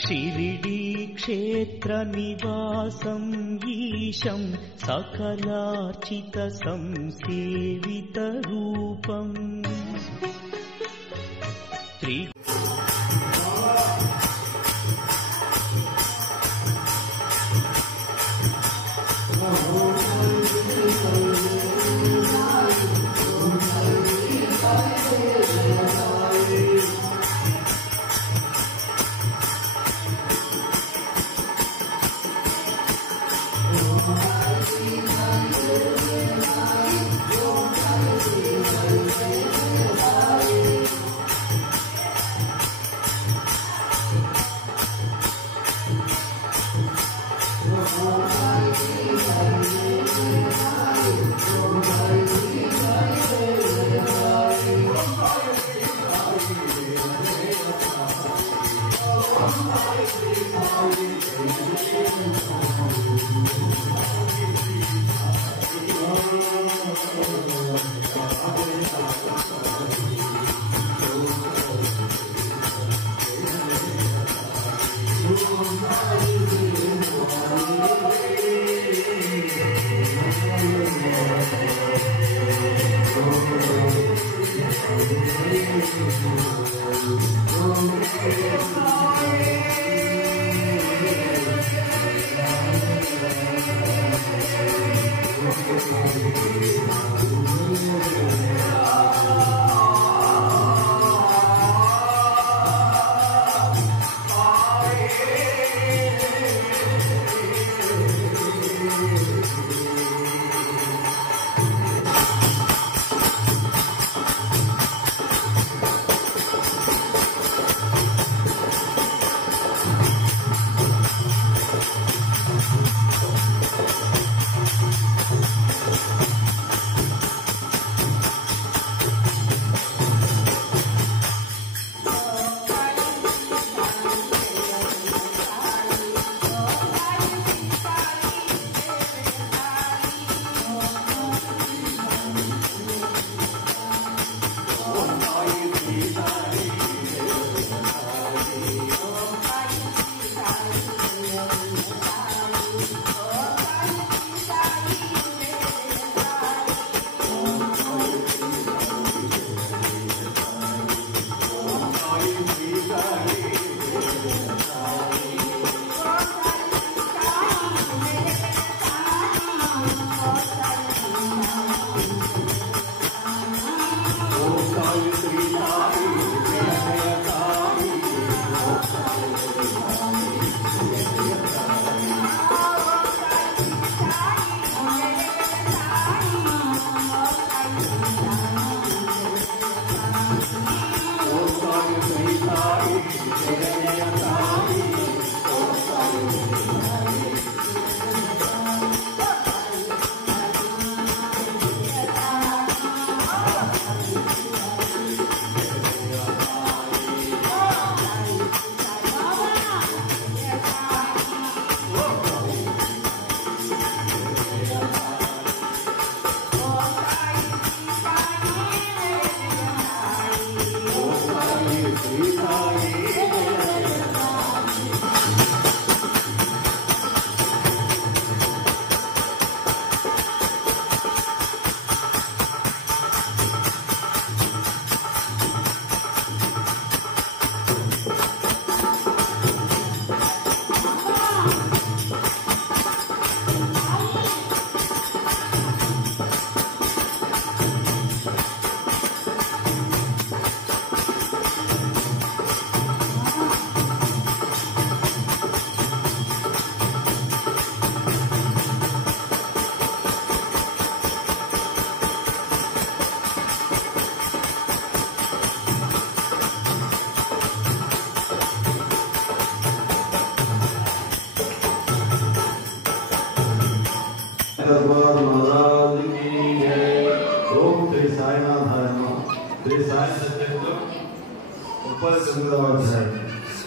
शिरिडी क्षेत्र निवासं ईशं सकलार्चित संसेवित रूपम्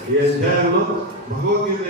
ఈ అధ్యాయంలో భగవద్గీత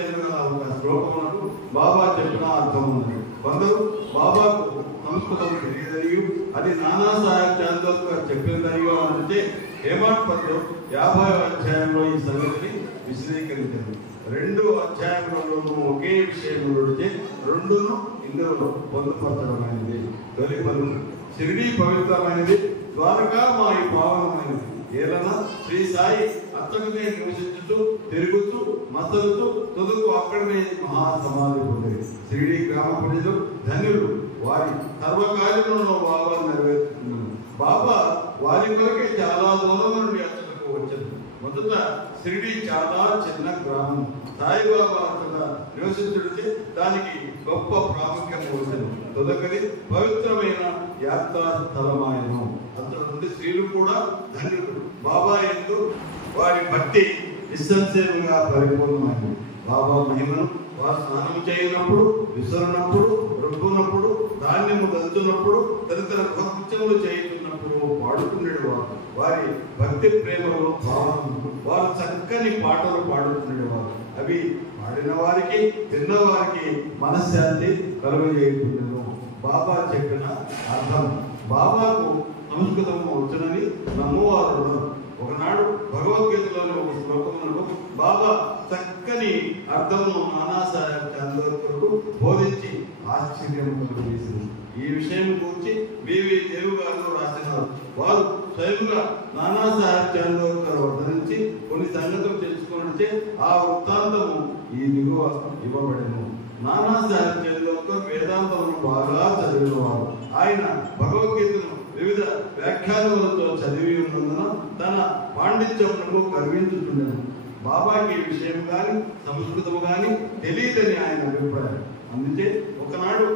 ఒక శ్లోకములకు బాబా చెప్పిన అర్థం ఉంది. కొందరు బాబాకు సంస్కృతం తెలియదనియు అది నానా సాహిత్యాల్లో చెప్పినదనియో అంటే హేమాడ్ పద్యం 50వ అధ్యాయంలో ఈ సంగతిని విశదీకరించారు. 2 అధ్యాయంలోనూ ఒకే విషయం గురించి 2ను ఇందులో పొందుపరచడమైనది. తొలి పలుకు షిరిడీ పవిత్రమైనది, ద్వారకా మాయి పావనమైనది. ఏలన శ్రీ సాయి అత్తకనే నివసించుతూ తిరుగుతూ మసలుతూ తుదకు అక్కడనే మహాసమాధి పొందేది. షిరిడీ గ్రామ ప్రజలు ధన్యులు. వారి సర్వకార్యంలో బాబా నెరవేరుతున్నారు. బాబా వారి కొరకే చాలా దూరం నుండి అతనికి వచ్చారు. మొదట షిరిడీ చాలా చిన్న గ్రామం. సాయిబాబా అక్కడ నివసించుడితే దానికి గొప్ప ప్రాముఖ్యం వచ్చింది. తొదకది పవిత్రమైన యాత్రా స్థలమాయను. అక్కడ నుండి స్త్రీలు కూడా ధన్యులు. బాబా ఎందు వారి భక్తి నిస్సంశయంగా పరిపూర్ణమైంది. బాబా మహిమను వారు స్నానం చేయనప్పుడు, విసరినప్పుడు, రుబ్బునప్పుడు, ధాన్యము దంచున్నప్పుడు, తదితర కృత్యములు చేయుతున్నప్పుడు పాడుతుండేవారు. వారి భక్తి ప్రేమలో భావన వారు చక్కని పాటలు పాడుతుండేవారు. అవి పాడిన వారికి, విన్నవారికి మనశ్శాంతి కలుగజేయుతుండేను. బాబా చెప్పిన అర్థం. బాబాకు సంస్కృతం వచ్చునని నమ్మువారు. ఒకనాడు భగవద్గీతలోని ఒక శ్లోకములకు బాబా చక్కని అర్థమును నానాసాహెబ్ చంద్రకర్కు బోధించి ఆశ్చర్యం కలిగేసింది. ఈ విషయం గురించి బివి దేవు గారు రాసినారు. వారు స్వయంగా నానాసాహెబ్ చంద్రకర్ వద్ద నుంచి కొన్ని సంగతులు తెలుసుకున్నట్టే ఆ వృత్తాంతము ఈ దిగువ ఇవ్వబడెను. నానాసాహెబ్ చంద్రకర్ వేదాంతమును బాగా చదివినవారు. ఆయన భగవద్గీతను వివిధ వ్యాఖ్యానాలతో చదివి ఉన్నందున తన పాండిత్యములకు గర్వించుతుండెను. బాబాకి ఈ విషయం కానీ సంస్కృతము కానీ తెలియదని ఆయన అభిప్రాయం. అందుకే ఒకనాడు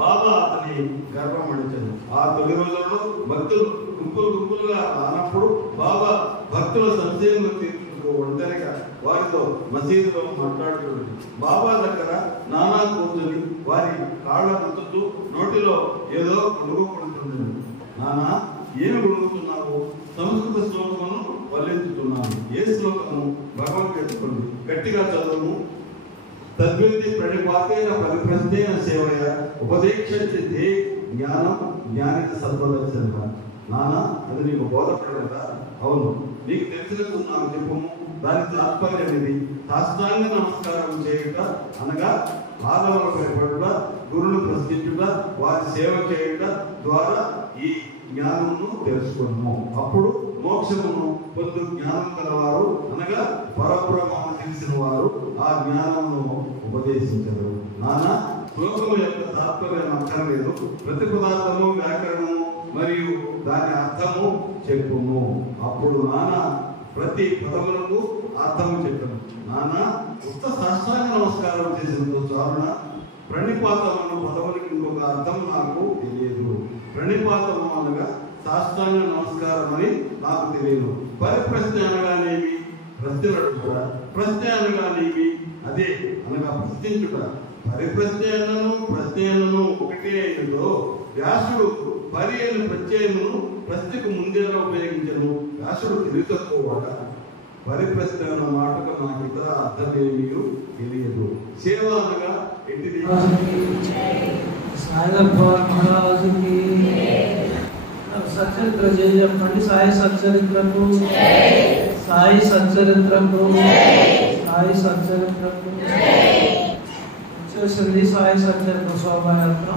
బాబా అతని గర్వం అడిచారు. ఆ తొలి రోజుల్లో భక్తులు గుంపులుగా రానప్పుడు బాబా భక్తుల సంశయం తీర్చుకుంటూ ఒంటరిగా వారితో మసీదులో మాట్లాడుతుంది. బాబా దగ్గర నానా కూర్చుని వారి కాళ్ళ గుర్తుతూ నోటిలో ఏదో కొడుకుంటుంది. నానా ఏమి కొడుకుతున్నావు? సంస్కృత శ్లోకమును వల్లించుతున్నాను. ఏ శ్లోకము? భగవద్గీత గట్టిగా చదువు. తద్విధి ప్రణిపాతేన పరిప్రశ్నేన సేవయ ఉపదేక్షితే జ్ఞానం జ్ఞానిక సత్వదర్శన. నానా అది నీకు బోధపడలేదా? అవును. నీకు తెలిసినట్టున్నాను చెప్పము. దాని తాత్పర్యం ఇది. సాష్టాంగ నమస్కారం చేయుట అనగా పాదములపై పడుట, గురువును ప్రశ్నించుట, వారి సేవ చేయుట ద్వారా ఈ జ్ఞానమును తెలుసుకున్నాము. అప్పుడు మోక్షమును పొందు జ్ఞానం కలవారు అనగా పరబ్రహ్మను తెలిసిన వారు ఆ జ్ఞానమును ఉపదేశించరు. నానా శ్లోకము యొక్క తాత్పర్యం అక్కర్లేదు. ప్రతి పదార్థము, వ్యాకరణము మరియు దాని అర్థము చెప్పుము. అప్పుడు నానా ప్రతి పదములకు అర్థము చెప్పాను. నానా ఉత్త సాష్టాంగ నమస్కారం చేసినందుకు చాలున ప్రణిపాతము పదములకి ఇంకొక అర్థం నాకు తెలియదు. ప్రణిపాతము అనగా సాష్టాంగ నమస్కారం అని నాకు తెలియదు. పరిప్రశ్న అనగానేమి? ప్రశ్న అడుగుట. ప్రశ్న అనగానేమి? అదే అనగా ప్రశ్నించుట. పరిప్రశ్నను ప్రశ్నలను ఒకటే అయినదో వ్యాసుడు పరి అయిన ప్రత్యయమును ప్రశ్నకు ముందేలా ఉపయోగించను. వ్యాసుడు తెలివి తక్కువవాడ. పరిప్రశ్న అన్న మాటకు నాకు ఇతర అర్థమేమీ తెలియదు. సేవ అనగా ఎట్టిది? సచ్చరిత్ర చెప్పండి. సాయి సచ్చరిత్రకు, సాయి సచ్చరిత్రకు, సాయి సచ్చరిత్రకు వచ్చేసింది. సాయి సచ్చరిత్ర శోభాయాత్ర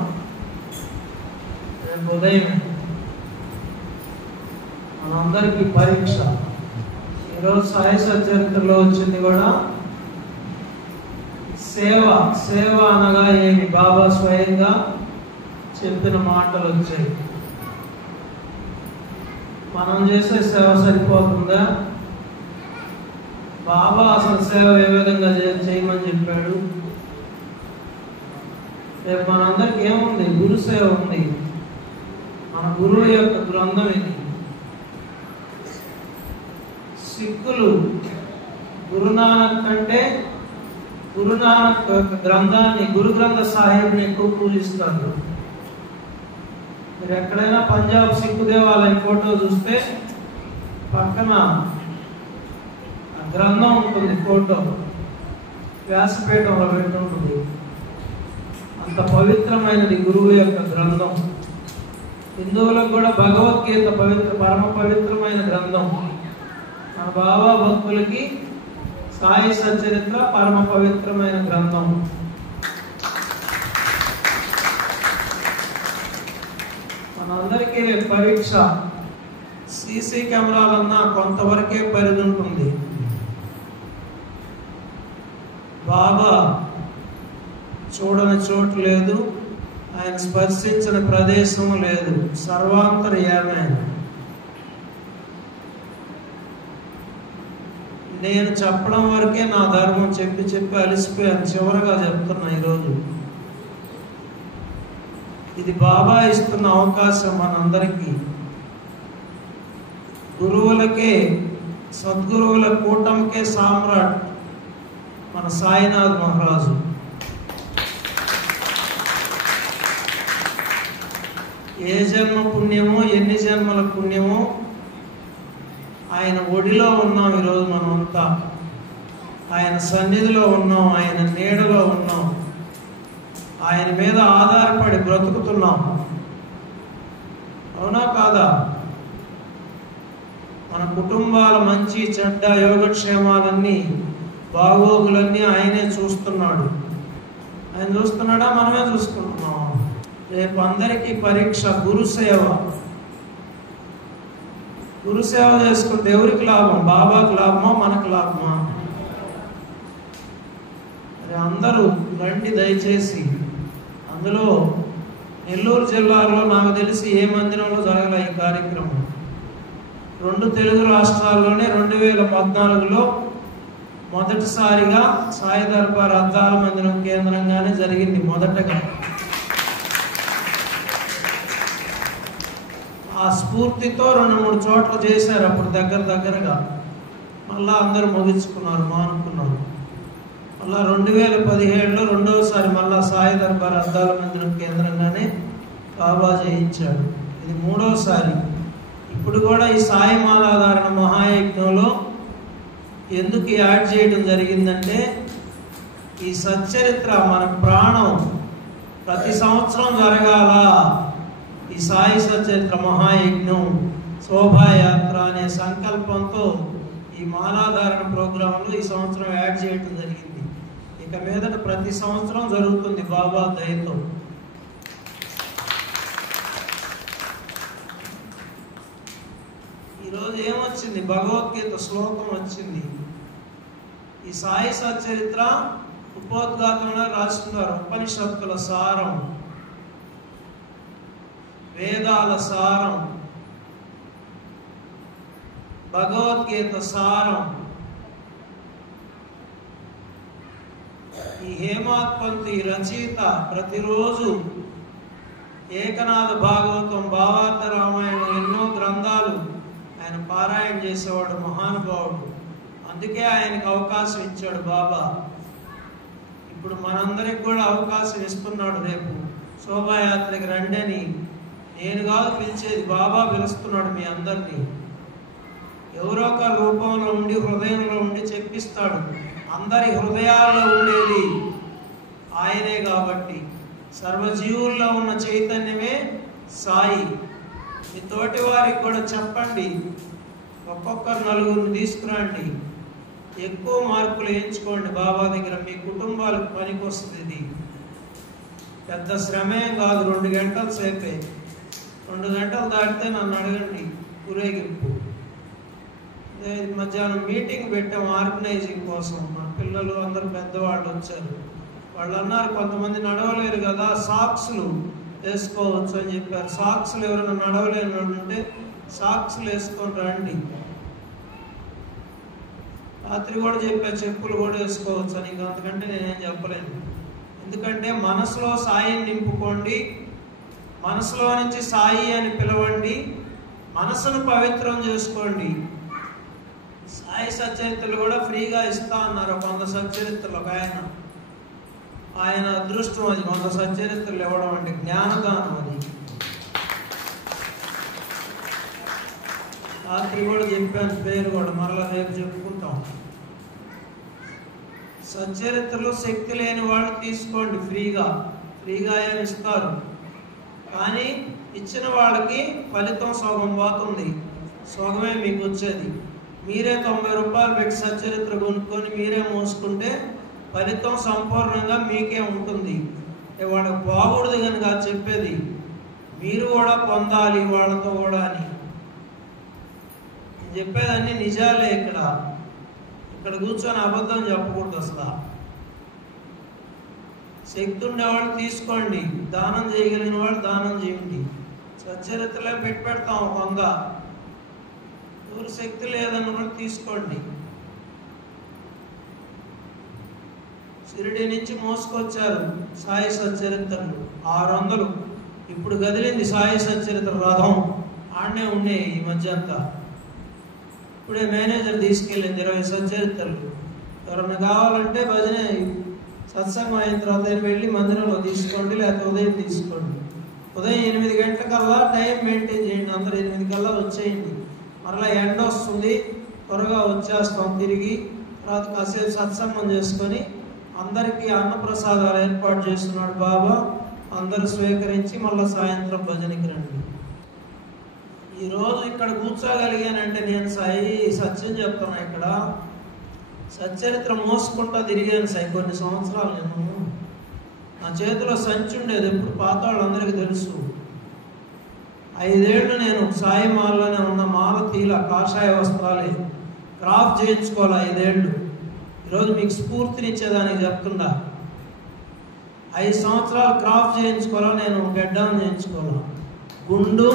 రేపు ఉదయం మనందరికీ పరీక్ష. ఈరోజు సాయి సచ్చరిత్రలో వచ్చింది కూడా సేవ. సేవ అనగా ఏమి? బాబా స్వయంగా చెప్పిన మాటలు వచ్చాయి. మనం చేసే సేవ సరిపోతుందా? బాబా అసలు సేవ ఏ విధంగా చేయమని చెప్పాడు? రేపు మనందరికి ఏముంది? గురు సేవ ఉంది. మన గురువు యొక్క గ్రంథం ఇది. సిక్కులు గురునానక్ కంటే గురునానక్ యొక్క గ్రంథాన్ని, గురు గ్రంథ సాహిబ్ని ఎక్కువ పూజిస్తారు. మీరు ఎక్కడైనా పంజాబ్ సిక్కు దేవాలయం ఫోటో చూస్తే పక్కన గ్రంథం ఉంటుంది. ఫోటో వ్యాసపీఠంలో పెట్టి ఉంటుంది. అంత పవిత్రమైనది గురువు యొక్క గ్రంథం. హిందువులకు కూడా భగవద్గీత పరమ పవిత్రమైన గ్రంథం. మన బాబా భక్తులకి సాయి సచరిత్ర పరమ పవిత్రమైన గ్రంథం. మనందరికీ పరీక్ష. సీసీ కెమెరాలన్నా కొంతవరకే పరిధి ఉంటుంది. బాబా చూడని చోటు లేదు, ఆయన స్పర్శించిన ప్రదేశం లేదు, సర్వాంతర్యామి. నేను చెప్పడం వరకే నా ధర్మం, చెప్పి చెప్పి అలసిపోయాను. చివరగా చెప్తున్నా ఈరోజు, ఇది బాబా ఇస్తున్న అవకాశం మనందరికీ. గురువులకే, సద్గురువుల కూటమికే సామ్రాట్ మన సాయినాథ్ మహారాజు. ఏ జన్మ పుణ్యమో, ఎన్ని జన్మల పుణ్యమో, ఆయన ఒడిలో ఉన్నాం ఈరోజు మనమంతా. ఆయన సన్నిధిలో ఉన్నాం, ఆయన నీడలో ఉన్నాం, ఆయన మీద ఆధారపడి బ్రతుకుతున్నాం. అవునా కాదా? మన కుటుంబాల మంచి చెడ్డ యోగక్షేమాలన్నీ, బాగోగులన్నీ ఆయనే చూస్తున్నాడు. ఆయన చూస్తున్నాడా? మనమే చూసుకుంటున్నాం. రేపు అందరికీ పరీక్ష. గురుసేవ. గురుసేవ చేసుకుంటే ఎవరికి లాభం? బాబాకు లాభమా, మనకు లాభమా? మరి అందరూ రండి దయచేసి. అందులో నెల్లూరు జిల్లాలో నాకు తెలిసి ఏ మందిరంలో జరగలే ఈ కార్యక్రమం. 2 తెలుగు రాష్ట్రాల్లోనే 2014లో మొదటిసారిగా సాయి దర్బార్ అద్దాల మందిరం కేంద్రంగానే జరిగింది మొదటగా. ఆ స్ఫూర్తితో 2-3 చోట్ల చేశారు అప్పుడు దగ్గరగా. మళ్ళా అందరూ ముగించుకున్నారు, మానుకున్నారు. మళ్ళా 2017లో రెండవసారి మళ్ళా సాయి దర్బార్ అద్దాల మందిరం కేంద్రంగానే బాబా చేయించాడు. ఇది 3వసారి. ఇప్పుడు కూడా ఈ సాయి మాలాధారణ మహాయజ్ఞంలో ఎందుకు యాడ్ చేయడం జరిగిందంటే, ఈ సచ్చరిత్ర మన ప్రాణం ప్రతి సంవత్సరం జరగాల. ఈ సాయి సచరిత్ర మహాయజ్ఞం, శోభాయాత్ర అనే సంకల్పంతో ఈ మాలాధారణ ప్రోగ్రాంలు ఈ సంవత్సరం యాడ్ చేయడం జరిగింది. ఇక మీదట ప్రతి సంవత్సరం జరుగుతుంది బాబా దయతో. ఈరోజు ఏమొచ్చింది? భగవద్గీత శ్లోకం వచ్చింది. ఈ సాయి సచరిత్ర ఉపోద్ఘాతంలో రాస్తున్నారు. ఉపనిషత్తుల సారం, వేదాల సారం, భగవద్గీత సారం. ఈ హేమాత్ పంత్ ఈ రచయిత ప్రతిరోజు ఏకనాథ భాగవతం, భావార్థ రామాయణం, ఎన్నో గ్రంథాలు ఆయన పారాయణ చేసేవాడు, మహానుభావుడు. అందుకే ఆయనకు అవకాశం ఇచ్చాడు బాబా. ఇప్పుడు మనందరికి కూడా అవకాశం ఇస్తున్నాడు. రేపు శోభాయాత్రకి రండి అని నేను కాదు పిలిచేది, బాబా పిలుస్తున్నాడు మీ అందరినీ. ఎవరో ఒక రూపంలో ఉండి, హృదయంలో ఉండి చెప్పిస్తాడు. అందరి హృదయాల్లో ఉండేది ఆయనే కాబట్టి. సర్వజీవుల్లో ఉన్న చైతన్యమే సాయి. మీ తోటి వారికి కూడా చెప్పండి, ఒక్కొక్కరు 4 తీసుకురండి, ఎక్కువ మార్కులు వేయించుకోండి బాబా దగ్గర. మీ కుటుంబాలకు పనికి వస్తుంది. ఇది పెద్ద శ్రమేం కాదు, 2 గంటల సేపే. 2 గంటలు దాటితే నన్ను అడగండి ఊరేగింపు. మధ్యాహ్నం మీటింగ్ పెట్టాం ఆర్గనైజింగ్ కోసం. మా పిల్లలు అందరూ పెద్దవాళ్ళు వచ్చారు. వాళ్ళు అన్నారు, కొంతమంది నడవలేరు కదా, సాక్స్లు వేసుకోవచ్చు అని చెప్పారు. సాక్స్లు ఎవరైనా నడవలేని వాళ్ళు ఉంటే సాక్స్లు వేసుకొని రండి. రాత్రి కూడా చెప్పారు చెప్పులు కూడా వేసుకోవచ్చు అని. ఇంకా అంతకంటే నేనేం చెప్పలేను. ఎందుకంటే మనసులో సాయిని నింపుకోండి, మనసులో నుంచి సాయి అని పిలవండి, మనసును పవిత్రం చేసుకోండి. సాయి సచ్చరిత్రలు కూడా ఫ్రీగా ఇస్తా అన్నారు. 100 సచ్చరిత్రలు ఆయన అదృష్టం అది. 100 సచ్చరిత్రలు ఇవ్వడం అంటే జ్ఞానదానం అది. రాత్రి కూడా చెప్పాను పేరు కూడా, మరలా రేపు చెప్పుకుంటాం. సచ్చరిత్రలు శక్తి లేని వాళ్ళు తీసుకోండి, ఫ్రీగా ఏమి ఇస్తారు. కానీ ఇచ్చిన వాళ్ళకి ఫలితం సగం పోతుంది, సగమే మీకు వచ్చేది. మీరే 90 రూపాయలు పెట్టి సచ్చరిత్ర కొనుక్కొని మీరే మోసుకుంటే ఫలితం సంపూర్ణంగా మీకే ఉంటుంది. వాళ్ళకి బాగూడదు కనుక చెప్పేది, మీరు కూడా పొందాలి వాళ్ళతో కూడా అని. చెప్పేదన్నీ నిజాలే. ఇక్కడ కూర్చొని అబద్ధం చెప్పకూడదు. అసలు శక్తి ఉండేవాళ్ళు తీసుకోండి, దానం చేయగలిగిన వాళ్ళు దానం చేయండి. సచ్చరిత్రలో పెడతాం 100. ఎవరు శక్తి లేదన్న వాళ్ళు తీసుకోండి. షిరిడి నుంచి మోసుకొచ్చారు సాయి సచ్చరిత్రలు 600. ఇప్పుడు కదిలింది సాయి సచ్చరిత్ర రథం, ఆడనే ఉన్నాయి ఈ మధ్య అంతా. ఇప్పుడే మేనేజర్ తీసుకెళ్ళింది 20 సచ్చరిత్రలు. ఎవరన్నా కావాలంటే భజన సత్సంగం అయిన తర్వాత వెళ్ళి మందిరంలో తీసుకోండి, లేకపోతే ఉదయం తీసుకోండి. ఉదయం 8 గంటలకల్లా టైం మెయింటైన్ చేయండి. అందరూ 8 కల్లా వచ్చేయండి. మరలా ఎండ వస్తుంది, త్వరగా వచ్చేస్తాం తిరిగి. తర్వాత కాసేపు సత్సంగం చేసుకొని అందరికీ అన్నప్రసాదాలు ఏర్పాటు చేస్తున్నాడు బాబా. అందరూ స్వీకరించి మళ్ళీ సాయంత్రం భజనకి రండి. ఈరోజు ఇక్కడ కూర్చోగలిగానంటే నేను సాయి సత్యం చెప్తున్నా. ఇక్కడ సచ్చరిత్ర మోసుకుంటా తిరిగాను సాయి కొన్ని సంవత్సరాలు. నేను నా చేతిలో సంచి ఉండేది, ఎప్పుడు పాత వాళ్ళందరికీ తెలుసు. 5 ఏళ్ళు నేను సాయి మాలలోనే ఉన్న, మాల తీల కాషాయ వస్త్రాలే క్రాఫ్ట్ చేయించుకోవాలి 5 ఏళ్ళు. ఈరోజు మీకు స్ఫూర్తినిచ్చేదానికి చెప్తుండా. 5 సంవత్సరాలు క్రాఫ్ట్ చేయించుకోవాలా, నేను గెడ్డం చేయించుకోవాలా. గుండు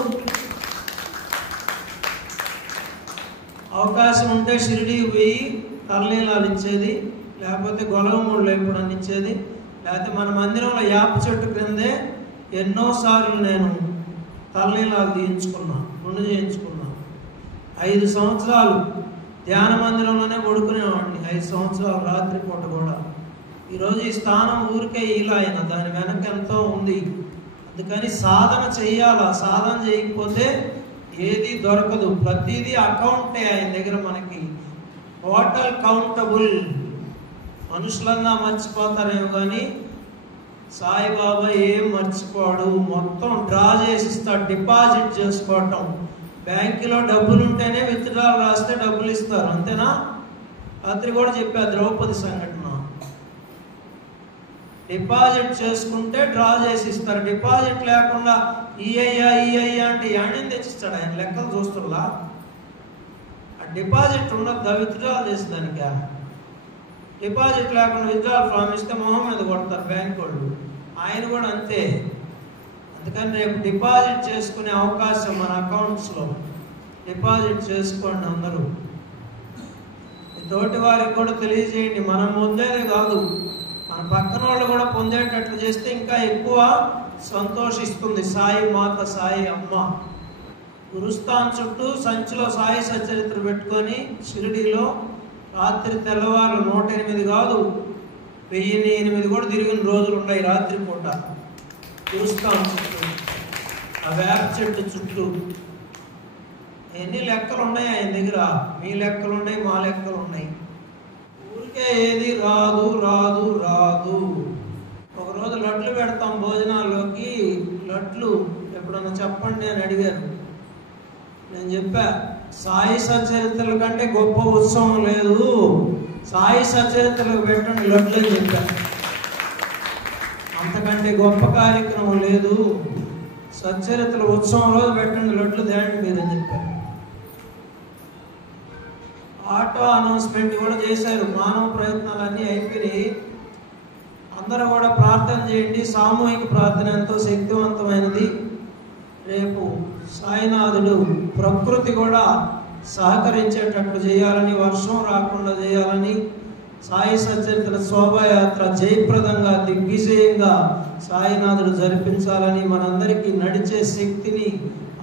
అవకాశం ఉంటే షిరిడి పోయి తరలీలాలు ఇచ్చేది, లేకపోతే గొలవమూళ్ళు ఎప్పుడన్నా ఇచ్చేది, లేకపోతే మన మందిరంలో యాప చెట్టు క్రిందే ఎన్నోసార్లు నేను తరలీలాలు తీయించుకున్నా, గుండు చేయించుకున్నా. 5 సంవత్సరాలు ధ్యాన మందిరంలోనే పడుకునేవాడిని, 5 సంవత్సరాలు రాత్రిపూట కూడా. ఈరోజు ఈ స్థానం ఊరికే ఇలా అయినా దాని వెనక ఎంతో ఉంది. అందుకని సాధన చెయ్యాలా. సాధన చేయకపోతే ఏది దొరకదు. ప్రతిదీ అకౌంటే ఆయన దగ్గర. మనకి టోటల్ కౌంటబుల్. మనుషులన్నా మర్చిపోతారేమో కానీ సాయిబాబా ఏం మర్చిపోడు. మొత్తం డ్రా చేసి ఇస్తాడు. డిపాజిట్ చేసుకోవటం. బ్యాంకులో డబ్బులు ఉంటేనే విత్డ్రాల్ రాస్తే డబ్బులు ఇస్తారు, అంతేనా? రాత్రి కూడా చెప్పా ద్రౌపది సంఘటన. డిపాజిట్ చేసుకుంటే డ్రా చేసి ఇస్తారు. డిపాజిట్ లేకుండా ఈయ్యా అంటే యాణ్యం తెచ్చిస్తాడు ఆయన. లెక్కలు చూస్తున్నా. ఆ డిపాజిట్ ఉండద్దా విత్డ్రాల్ చేసేదానిక? డిపాజిట్ లేకుండా విత్డ్రాల్ ఫామ్ ఇస్తే మొహం మీద కొడతారు బ్యాంక్ వాళ్ళు. ఆయన కూడా అంతే. అందుకని రేపు డిపాజిట్ చేసుకునే అవకాశం మన అకౌంట్స్లో డిపాజిట్ చేసుకోండి అందరూ. తోటి వారికి కూడా తెలియజేయండి. మనం పొందేదే కాదు, మన పక్కన వాళ్ళు కూడా పొందేటట్లు చేస్తే ఇంకా ఎక్కువ సంతోషిస్తుంది సాయి మాత, సాయి అమ్మ. గురుస్థాన్ చుట్టూ సంచిలో సాయి సచ్చరిత్ర పెట్టుకొని షిరిడీలో రాత్రి తెల్లవారు 108 కాదు 1008 కూడా తిరిగిన రోజులు ఉన్నాయి రాత్రి పూట. గురుస్థాన్ చుట్టూ, ఆ వేప చెట్టు చుట్టూ ఎన్ని లెక్కలు ఉన్నాయి ఆయన దగ్గర. మీ లెక్కలు ఉన్నాయి, మా లెక్కలు ఉన్నాయి. ఊరికే ఏది రాదు రాదు రాదు. ఒకరోజు లడ్లు పెడతాం భోజనాల్లోకి. లడ్లు ఎప్పుడన్నా చెప్పండి అని అడిగారు. నేను చెప్పా, సాయి సచ్చరిత్రల కంటే గొప్ప ఉత్సవం లేదు, సాయి సచ్చరిత్రలకు పెట్టండి లడ్లు అని చెప్పా. అంతకంటే గొప్ప కార్యక్రమం లేదు, సచ్చరిత్ర ఉత్సవం రోజు పెట్టండి లడ్లు తేండి మీరు అని చెప్పారు. ఆటో అనౌన్స్మెంట్ కూడా చేశారు. మానవ ప్రయత్నాలన్నీ అయిపోయి అందరూ కూడా ప్రార్థన చేయండి. సామూహిక ప్రార్థన ఎంతో శక్తివంతమైనది. రేపు సాయినాథుడు ప్రకృతి కూడా సహకరించేటట్లు చేయాలని, వర్షం రాకుండా చేయాలని, సాయి సచ్చరిత్ర శోభాయాత్ర జయప్రదంగా దిగ్విజయంగా సాయినాథుడు జరిపించాలని, మనందరికీ నడిచే శక్తిని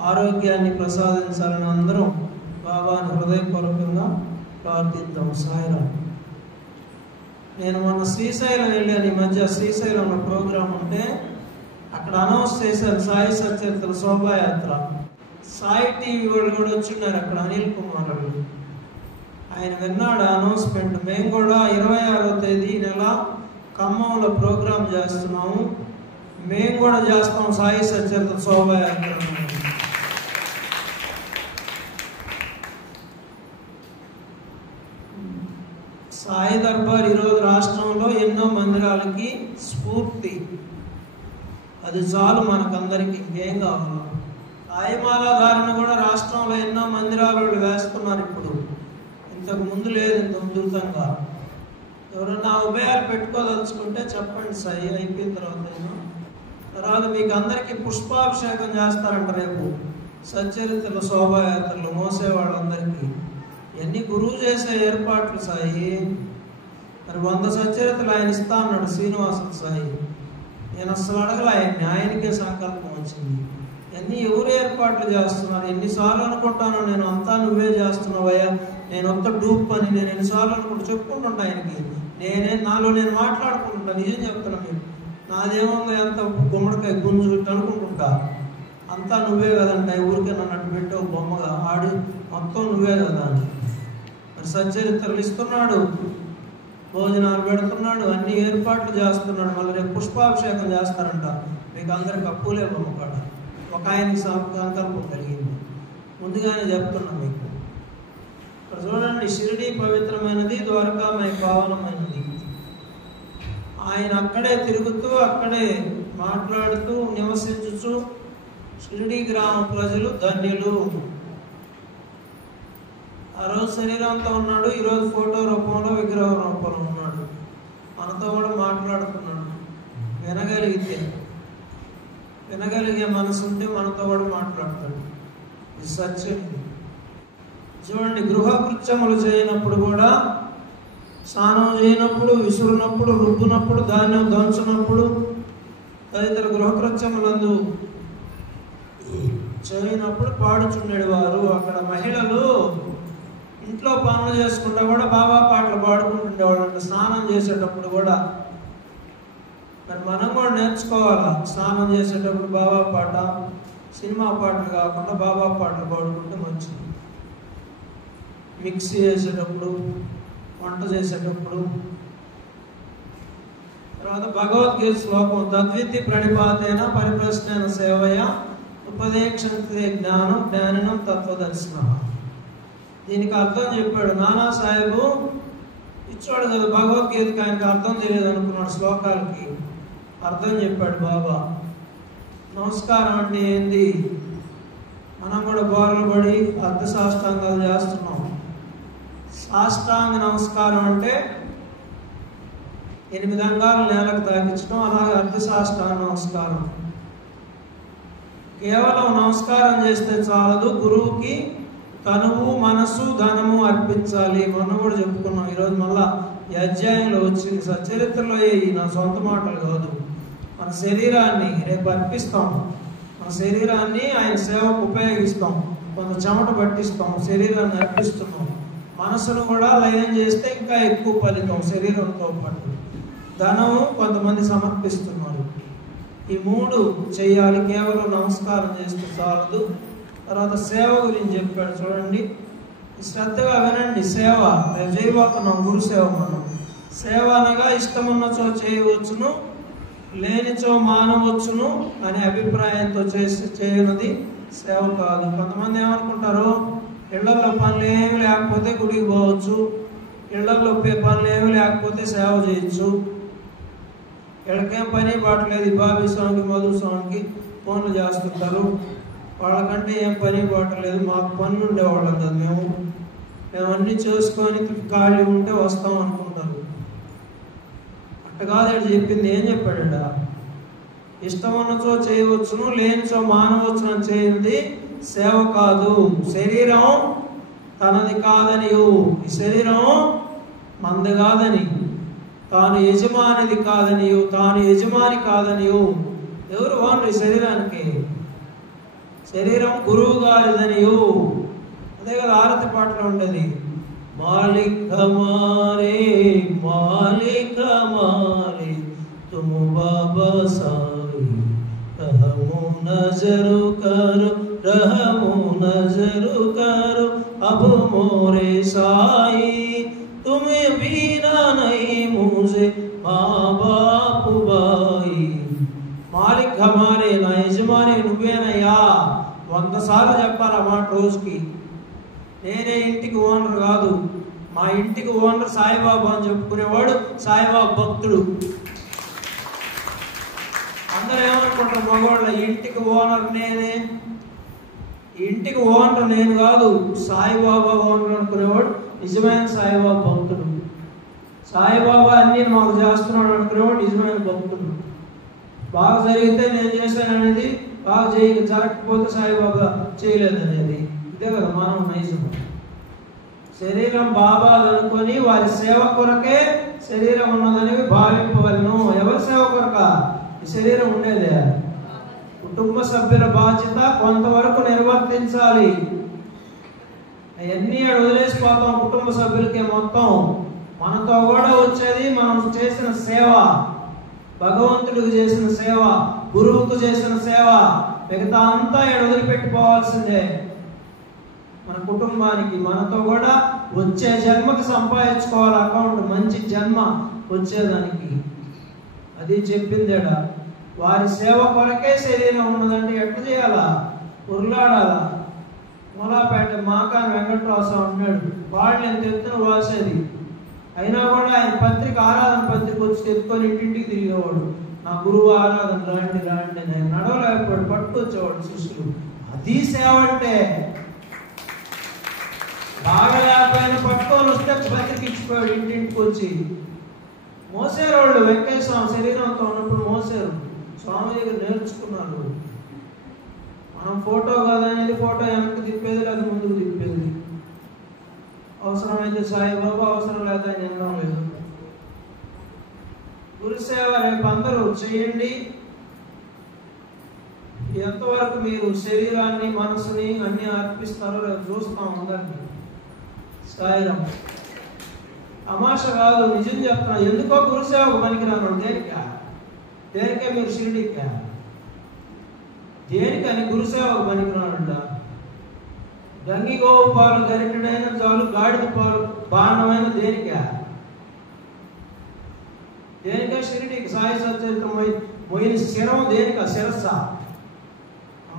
ఆరోగ్యాన్ని ప్రసాదించాలని అందరం బాబాను హృదయపూర్వకంగా ప్రార్థిద్దాం. సాయిరామ్. నేను మొన్న శ్రీశైలం వెళ్ళాను. ఈ మధ్య శ్రీశైలంలో ప్రోగ్రాం ఉంటే అక్కడ అనౌన్స్ చేశారు సాయి సచ్చరిత్ర శోభాయాత్ర. సాయి టీవీ వాళ్ళు కూడా వచ్చిన్నారు అక్కడ, అనిల్ కుమార్ వాళ్ళు. ఆయన విన్నాడు అనౌన్స్మెంట్. మేము కూడా 26వ తేదీ నెల ఖమ్మంలో ప్రోగ్రాం చేస్తున్నాము. మేము కూడా చేస్తాం సాయి సచ్చరిత్ర శోభాయాత్ర. సాయి దర్బార్ ఈరోజు రాష్ట్రంలో ఎన్నో మందిరాలకి స్ఫూర్తి. అది చాలు మనకందరికి, ఇంకేం కావాలి. సాయిమాలాధారణ కూడా రాష్ట్రంలో ఎన్నో మందిరాలు వేస్తున్నారు ఇప్పుడు. ఇంతకు ముందు లేదు ఇంత ఉధృతంగా. ఎవరన్నా ఉభయాలు పెట్టుకోదలుచుకుంటే చెప్పండి సాయి, అయిపోయిన తర్వాత మీకు అందరికీ పుష్పాభిషేకం చేస్తారంట రేపు. సచ్చరిత్రలు, శోభాయాత్రలు మోసే వాళ్ళందరికీ ఇవన్నీ గురువు చేసే ఏర్పాట్లు సాయి. మరి 100 సచ్చరిత్రలు ఆయన ఇస్తా అన్నాడు శ్రీనివాసుడు సాయి. నేను అసలు అడగల ఆయనకే సంకల్పం వచ్చింది. ఇవన్నీ ఎవరు ఏర్పాట్లు చేస్తున్నారు? ఎన్నిసార్లు అనుకుంటాను నేను, అంతా నువ్వే చేస్తున్నావయ్యా, నేను ఒక్క డూప్ అని నేను ఎన్నిసార్లు అనుకుంటూ చెప్పుకుంటుంటా ఆయనకి. నాలో నేను మాట్లాడుకుంటుంటా, నిజం చెప్తున్నా మీరు. నాదేముంది అంత గుమ్మడికాయ గుంజు అనుకుంటుంటా, అంతా నువ్వే కదంట, ఊరికే నన్ను పెట్టావు బొమ్మగా ఆడి, మొత్తం నువ్వే కదా అని. మరి సచ్చరిత్రలు ఇస్తున్నాడు, భోజనాలు పెడుతున్నాడు, అన్ని ఏర్పాట్లు చేస్తున్నాడు. మళ్ళీ రేపు పుష్పాభిషేకం చేస్తారంట. మీకు అందరికి అప్పులే బొమ్మ కాడ ఒక ఆయనకి సంకల్పం కలిగింది. ముందుగానే చెప్తున్నా మీకు. ఇక్కడ చూడండి, షిరిడి పవిత్రమైనది, ద్వారకామయ పావనమైనది. ఆయన అక్కడే తిరుగుతూ, అక్కడే మాట్లాడుతూ, నివసించుచు షిరిడి గ్రామ ప్రజలు ధన్యులు. ఆ రోజు శరీరంతో ఉన్నాడు, ఈరోజు ఫోటో రూపంలో, విగ్రహ రూపంలో ఉన్నాడు. మనతో కూడా మాట్లాడుతున్నాడు. వినగలిగే మనసు ఉంటే మనతో కూడా మాట్లాడతాడు. ఇది సత్యం. చూడండి, గృహకృత్యములు చేయనప్పుడు కూడా, స్నానం చేయనప్పుడు, విసురునప్పుడు, రుబ్బునప్పుడు, ధాన్యం దంచునప్పుడు, తదితర గృహకృత్యములందు చేయనప్పుడు పాడుచుండేది వారు. అక్కడ మహిళలు ఇంట్లో పనులు చేసుకుంటా కూడా బాబా పాటలు పాడుకుంటుండేవాళ్ళు అంటే, స్నానం చేసేటప్పుడు కూడా. మరి మనం కూడా నేర్చుకోవాలా, స్నానం చేసేటప్పుడు బాబా పాట, సినిమా పాటలు కాకుండా బాబా పాటలు పాడుకుంటే మంచిది. మిక్సీ చేసేటప్పుడు, వంట చేసేటప్పుడు. తర్వాత భగవద్గీత శ్లోకం, తద్వితి ప్రణిపాతేన పరిప్రశ్న సేవయ ఉపదేక్షంతే జ్ఞానం జ్ఞానినం తత్వదర్శనం. దీనికి అర్థం చెప్పాడు నానా సాహెబు. ఇచ్చాడు కదా భగవద్గీతకి, ఆయనకి అర్థం తెలియదు అనుకున్నాడు. శ్లోకాలకి అర్థం చెప్పాడు బాబా. నమస్కారం అంటే ఏంది? మనం కూడా బోర్లు పడి అర్ధ సాష్టాంగాలు చేస్తున్నాం. సాష్టాంగ నమస్కారం అంటే 8 అంగాలు నేలకు తాకించడం, అలాగే అర్ధ సాష్టాంగ నమస్కారం. కేవలం నమస్కారం చేస్తే చాలదు, గురువుకి తనువు, మనసు, ధనము అర్పించాలి. మొన్న కూడా చెప్పుకున్నాం. ఈరోజు మళ్ళా ఈ అధ్యాయంలో వచ్చింది. సచరిత్రలో ఈ నా సొంత మాటలు కాదు. మన శరీరాన్ని రేపు అర్పిస్తాం. మన శరీరాన్ని ఆయన సేవకు ఉపయోగిస్తాం. కొంత చెమట పట్టిస్తాం, శరీరాన్ని అర్పిస్తున్నాం. మనసును కూడా లయం చేస్తే ఇంకా ఎక్కువ ఫలితం శరీరంతో పాటు. ధనము కొంతమంది సమర్పిస్తున్నారు. ఈ 3 చేయాలి. కేవలం నమస్కారం చేస్తే చాలదు. తర్వాత సేవ గురించి చెప్పాడు. చూడండి, శ్రద్ధగా వినండి. సేవ రేపు చేయబోతున్నాం, గురు సేవ. మనం సేవ అనగా ఇష్టమున్నచో చేయవచ్చును, లేనిచో మానవచ్చును అనే అభిప్రాయంతో చేయనది సేవ కాదు. కొంతమంది ఏమనుకుంటారు, ఇళ్లలో పనులు ఏమి లేకపోతే గుడికి పోవచ్చు, ఇళ్లలో పనులు ఏమి లేకపోతే సేవ చేయొచ్చు. వీళ్ళకేం పని బాటలేదు, బాబీ స్వామికి, మధు స్వామికి ఫోన్లు చేస్తుంటారు. వాళ్ళకంటే ఏం పని బాటలేదు, మాకు పనులు ఉండేవాళ్ళం కదా, మేము అన్నీ చేసుకొని ఖాళీ ఉంటే వస్తాం అనుకుంటారు. అట్ట కాదు చెప్పింది. ఏం చెప్పాడట? ఇష్టం ఉన్నచో చేయవచ్చును, లేనిచో మానవచ్చును అని చేయండి సేవ కాదు. శరీరం తనది కాదని, ఈ శరీరం మంది కాదని, తాను యజమానిది కాదని, తాను యజమాని కాదని. ఎవరు ఓనరు ఈ శరీరానికి? శరీరం గురువు గారిదని. అదే కదా ఆరతి పాటలో ఉండేది, మాలిక్ హమారే మాలిక్ హమారే తుమ్ బాబా సాయి रहमो नजर करो रहमो नजर करो अब मोरे साई तुम्हें बिना नहीं मुझे माँ बाप भाई. మాలిక్ హమారే, నా యజమాని నువ్వేనయ్యా. 100 సార్లు చెప్పాలి ఆ మాట రోజుకి. నేనే ఇంటికి ఓనర్ కాదు, మా ఇంటికి ఓనర్ సాయిబాబా అని చెప్పుకునేవాడు సాయిబాబా భక్తుడు. అందరూ ఏమనుకుంటారు మగవాళ్ళ, ఇంటికి ఓనర్ నేనే, ఇంటికి ఓనర్ నేను కాదు, సాయిబాబా ఓనర్ అనుకునేవాడు నిజమైన సాయిబాబా భక్తుడు. సాయిబాబా అన్ని మాకు చేస్తున్నాడు అనుకునేవాడు నిజమైన భక్తుడు. బాగా జరిగితే నేను చేశాను అనేది, బాగా జరగకపోతే సాయిబాబా చేయలేదు అనేది. ఇదే కదా మనం నైజం. శరీరం బాబాలు అనుకొని వారి సేవ కొరకే శరీరం ఉన్నదని భావింపవలను. ఎవరి సేవ కొరక ఈ శరీరం ఉండేదే? కుటుంబ సభ్యుల బాధ్యత కొంతవరకు నిర్వర్తించాలి. అవన్నీ వదిలేసిపోతాం కుటుంబ సభ్యులకే మొత్తం. మనతో కూడా వచ్చేది మనం చేసిన సేవ, భగవంతుడికి చేసిన సేవ, గురువుకు చేసిన సేవ. మిగతా అంతా వదిలిపెట్టిపోవాల్సిందే. మన కుటుంబానికి మనతో కూడా వచ్చే జన్మకి సంపాదించుకోవాలి అకౌంట్, మంచి జన్మ వచ్చేదానికి. అది చెప్పిందేడా. వారి సేవ కొరకే శరీరం ఉన్నదంటే ఎట్లా చేయాలా? ఉర్లాడాలా. మూలాపేట మాకాని వెంకటరావు అంటున్నాడు, వాళ్ళు నేను తెత్తున వాసేది. అయినా కూడా ఆయన పత్రిక, ఆరాధన పత్రిక వచ్చి తెచ్చుకొని ఇంటింటికి తిరిగేవాడు. నా గురువు ఆరాధన రాండి రాండి, నేను నడవలేకపోయాడు, పట్టుకొచ్చేవాడు శిష్యులు. అది సేవ అంటే. బాగా లేకపోయినా పట్టుకొని వస్తే పత్రిక ఇచ్చిపోయాడు ఇంటింటికి వచ్చి. మోసేరు వాళ్ళు, వెంకయ్య స్వామి శరీరంతో ఉన్నప్పుడు మోసేరు. స్వామి దగ్గర నేర్చుకున్నారు. మనం ఫోటో కాదనేది ఫోటో వెనక్కి తిప్పేది, అది ముందుకు తిప్పేది. అవసరమైతే సాయిబాబా, అవసరం లేక నిందడం లేదు. గురుసేవ రేపు అందరూ చేయండి. ఎంతవరకు మీరు శరీరాన్ని మనసుని అన్ని అర్పిస్తారో రేపు చూస్తాం అందరినీ. సాయిరాం. తమాష కాదు, నిజం చెప్తున్నా. ఎందుకో గురుసేవకు పనికిరాను. దేనికే మీరు షిరిడీకా? దేనికని గురుసేవకు పనికిరానుండ? గంగి గోవు పాలు గరిటెడైన చాలు, గాడిద పాలు బాణమైన దేనికా? దేనికా షిరిడీకి? సాయి సచరిత్రం మొయిన శిరం దేనికా? శిరస్స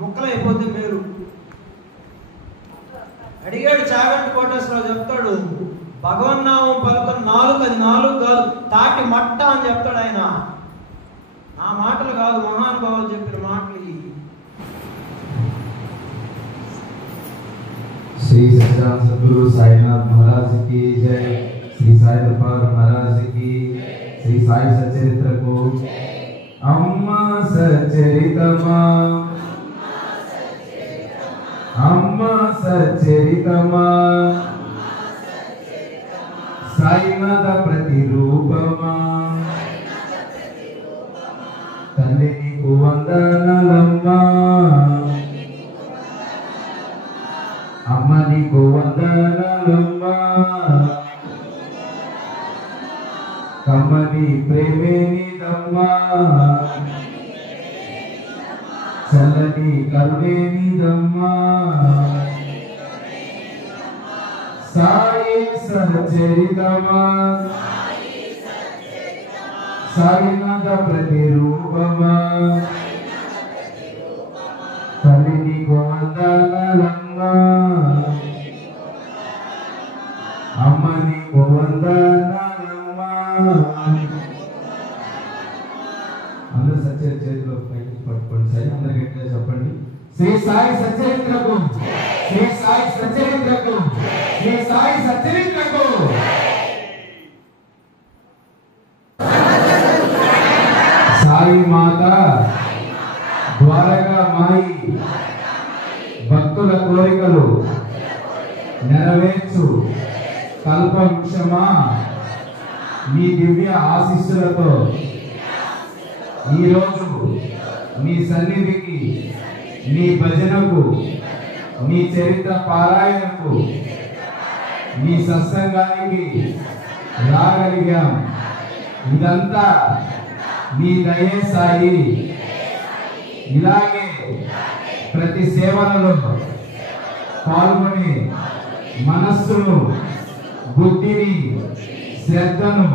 ముక్కలైపోతే మీరు. అడిగాడు చాగంటి కోటేశ్వరరావు, చెప్తాడు భగవన్నామం పలుకొని నాలుగు, అది నాలుగు కాదు తాటి మట్ట అని చెప్తాడు ఆయన. నా మాటలు కాదు, మహానుభావులు చెప్పిన మాటలు. श्री सच्चा सद्गुरु साईनाथ महाराज की जय। श्री साई दरबार महाराज की। श्री साई सचरित्र को अम्मा सचरितमा, अम्मा सचरितमा, साईनाथ प्रतिरूपमा, तल्ली नीकु वंदनालम्मा, అమ్మ నీకు వందనాలమ్మా, కమ్మని ప్రేమే నీదమ్మా, చల్లని కరుణే నీదమ్మా, సాయి సచరితమా, సాయినాథ ప్రతిరూపమా, తల్లి నీకు వందనాలమ్మా, అమ్మ నీకు వందనాలమ్మా. అందరూ సచరిత్ర చేతిలో పైకి పట్టుకోండి. సరే, అందరు గట్టిగా చెప్పండి. శ్రీ సాయి సచరిత్రకు, శ్రీ సాయి సచరిత్రకు, శ్రీ సాయి సచరిత్రకు. సాయి మాత ద్వారకా మాయి భక్తుల కోరికలు నెరవేర్చు కల్పవృక్షమా, మీ దివ్య ఆశీస్సులతో ఈరోజు మీ సన్నిధికి, మీ భజనకు, మీ చరిత్ర పారాయణకు, మీ సత్సంగానికి రాగలిగాం. ఇదంతా మీ దయే సాయి. ఇలాగే ప్రతి సేవలలో పాల్గొని మనస్సును, బుద్ధిని, శ్రద్ధను,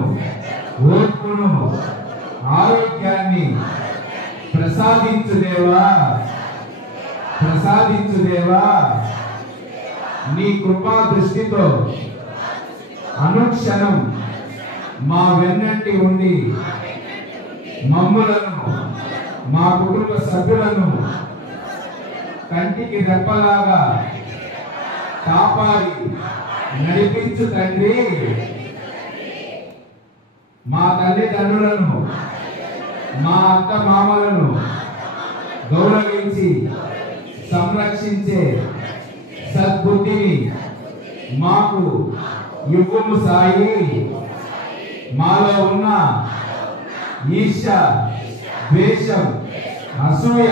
ఓర్పును, ఆరోగ్యాన్ని ప్రసాదించుదేవా, ప్రసాదించుదేవా. నీ కృపా దృష్టితో అనుక్షణం మా వెన్నంటి ఉండి మమ్ములను మా కుటుంబ సభ్యులను కంటికి రెప్పలాగా కాపాడి నడిపించు తండ్రి. మా తల్లిదండ్రులను మా అత్త మామలను గౌరవించి సంరక్షించే సద్బుద్ధిని మాకు ఇవ్వుము సాయి. మాలో ఉన్న ఈర్ష్య, ద్వేషం, అసూయ,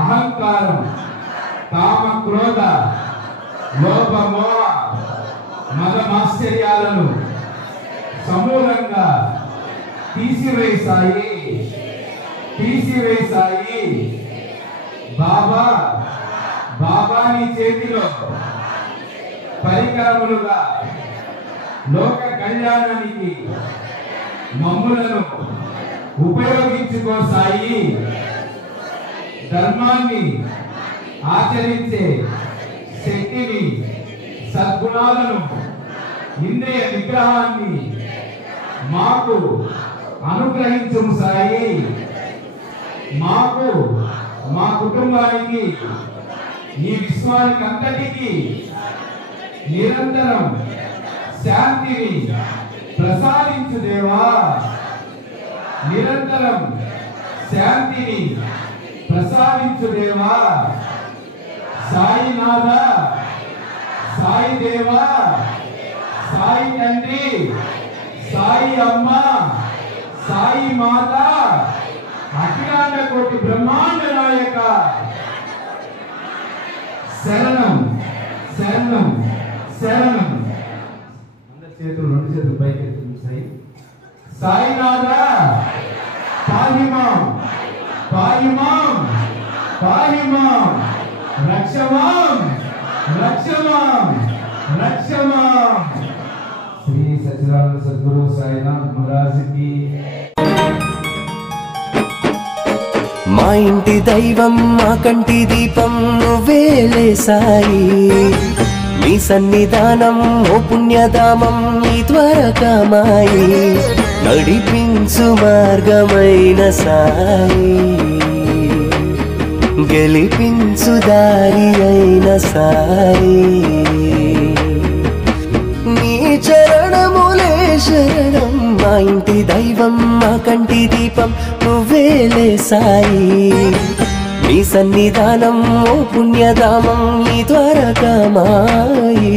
అహంకారం, కామ, క్రోధ, లోభ, మోహ, మదమాశ్చర్యాలను సమూలంగా తీసివేసాయి. బాబా బాబా నీ చేతిలో పరికరములుగా లోక కళ్యాణానికి మమ్ములను ఉపయోగించుకోసాయి. ధర్మాన్ని ఆచరించే శక్తిని, సద్గుణాలను, ఇంద్రియ నిగ్రహాన్ని మాకు అనుగ్రహించుము సాయి. మాకు, మా కుటుంబానికి, ఈ విశ్వానికి అంతటికి నిరంతరం శాంతిని ప్రసాదించు దేవా. నిరంతరం శాంతిని ప్రసాదించు దేవా. సాయినాథ, సాయి దేవా, సాయి తండ్రి, సాయి అమ్మ, సాయి మాత, అఖిలాండ కోటి బ్రహ్మాండ నాయక, శరణం శరణం శరణం. అందరి చేతులు, రెండు చేతులు పైకి సాయి. సాయినాథ పాహిమాం, పాహిమాం, పాహిమాం, రక్షమాం, రక్షమాం, రక్షమాం. శ్రీ సచ్చిదానంద సద్గురు సాయినాథ్ మహారాజ్ కి. మా ఇంటి దైవం, మా కంటి దీపం నువ్వేలే సాయి. నీ సన్నిధానం ఓ పుణ్యధామం, నీ ద్వారకామాయి. నడిపించు మార్గమైన సాయి, గెలిపించు దారి అయిన సాయి. నీ చరణములే శరణం. మా ఇంటి దైవం, మా కంటి దీపం నువ్వేలే సాయి. నీ సన్నిధానం ఓ పుణ్యధామం, నీ ద్వారకామాయి.